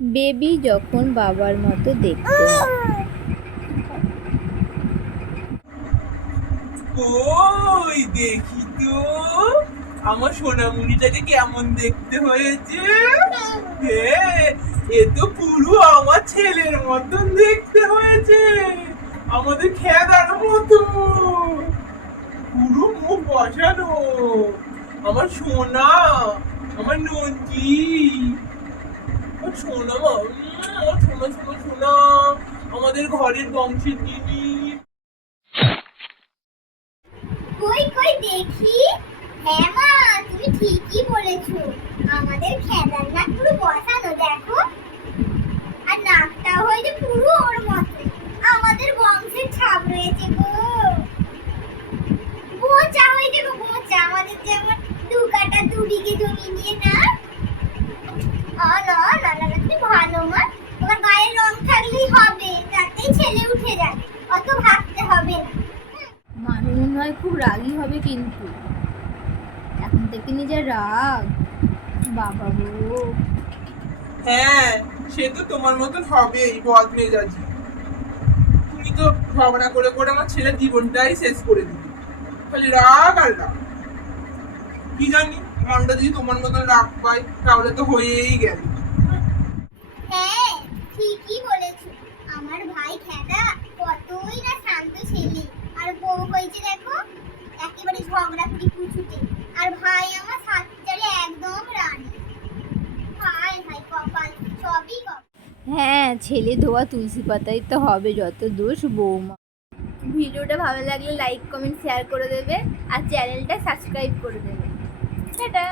Baby যখন বাবার মতো দেখতে। ওই দেখি তো, আমার সোনামুড়িটাকে কেমন দেখতে হয়েছে? হ্যাঁ এ তো পুরো আমার ছেলের মতন দেখতে হয়েছে। আমাদের খেদার মতো। পুরো মুখ বসানো। আমার সোনা, আমার নঞ্জি সোনা মা, শোনো শোনো সোনা আমাদের ঘরের বংশের দিদি। কই কই দেখি? হ্যাঁ মা তুমি ঠিকই বলেছ। আমাদের খেলার নাক পুরো বসানো দেখো আর নাকটা হয়েছে পুরো ওর মতো আমাদের বংশের ছাপ রয়েছে গো বোচা হয়েছে গো বোচা আমাদের যেমন দু কাটা দু বিঘে জমি নিয়ে না আ না না না না, তুমি ভালো মা তোমার গায়ের রং থাকলেই হবে তাতেই ছেলে উঠে যাবে অত ভাবতে হবে না মানু খুব রাগী হবে কিন্তু। এখন থেকে নিজের রাগ। বাবা গো। হ্যাঁ সে তো তোমার মতন হবেই বদ মেজাজি। তুমি তো ঝগড়া করে করে আমার ছেলের জীবনটাই শেষ করে দিবে খালি রাগ আর রাগ। কি জানি মনটা যদি তোমার মতন রাগ পাই তাহলে তো হয়েই গেল। হ্যাঁ ঠিকই বলেছ। আমার ভাই খেদা কতই না শান্ত ছেলে আর বউ হয়েছে ঝগড়া করি কিছুতে আর ভাই আমার সাতটারে একদম রানী। হাই হাই কপাল সবই কপাল। হ্যাঁ ছেলে ধোয়া তুলসী পাতাই তো হবে যত দোষ বৌমা। ভিডিওটা ভালো লাগলে লাইক কমেন্ট শেয়ার করে দেবে আর চ্যানেলটা সাবস্ক্রাইব করে দেবে। টাটা।